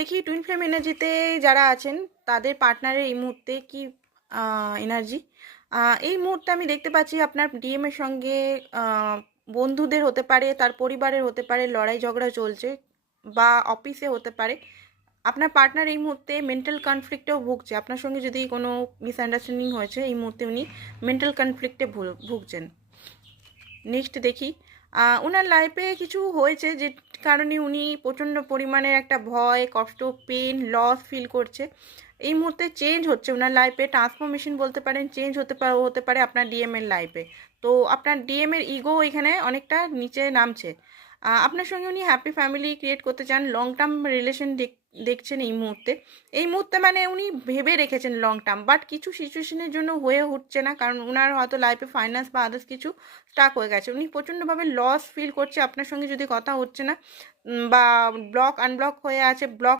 দেখি twin flame এনার্জিতে যারা আছেন তাদের পার্টনারের এই মুহূর্তে কি এনার্জি। এই মুহূর্তে আমি দেখতে পাচ্ছি আপনার ডিএম এর সঙ্গে বন্ধুদের হতে পারে, তার পরিবারের হতে পারে, লড়াই ঝগড়া চলছে, বা অফিসে হতে পারে। আপনার পার্টনার এই মুহূর্তে মেন্টাল কনফ্লিক্টেও ভুগছে। আপনার সঙ্গে যদি কোনো মিসআন্ডারস্ট্যান্ডিং হয়েছে, এই মুহূর্তে উনি মেন্টাল কনফ্লিক্টে ভুগছেন। নেক্সট দেখি ওনার লাইফে কিছু হয়েছে যে কারণে উনি প্রচণ্ড পরিমাণের একটা ভয়, কষ্ট, পেন, লস ফিল করছে। এই মুহূর্তে চেঞ্জ হচ্ছে ওনার লাইফে, ট্রান্সফরমেশন বলতে পারেন, চেঞ্জ হতে পারে আপনার ডিএম এর লাইফে। তো আপনার ডিএম এর ইগো এখানে অনেকটা নিচে নামছে। আপনার সঙ্গে উনি হ্যাপি ফ্যামিলি ক্রিয়েট করতে চান, লং টার্ম রিলেশন দেখছেন এই মুহূর্তে মানে উনি ভেবে রেখেছেন লং টার্ম, বাট কিছু সিচুয়েশনের জন্য হয়ে উঠছে না, কারণ ওনার হয়তো লাইফে ফাইন্যান্স বা আদার্স কিছু স্টাক হয়ে গেছে। উনি প্রচণ্ডভাবে লস ফিল করছে আপনার সঙ্গে যদি কথা হচ্ছে না, বা ব্লক আনব্লক হয়ে আছে, ব্লক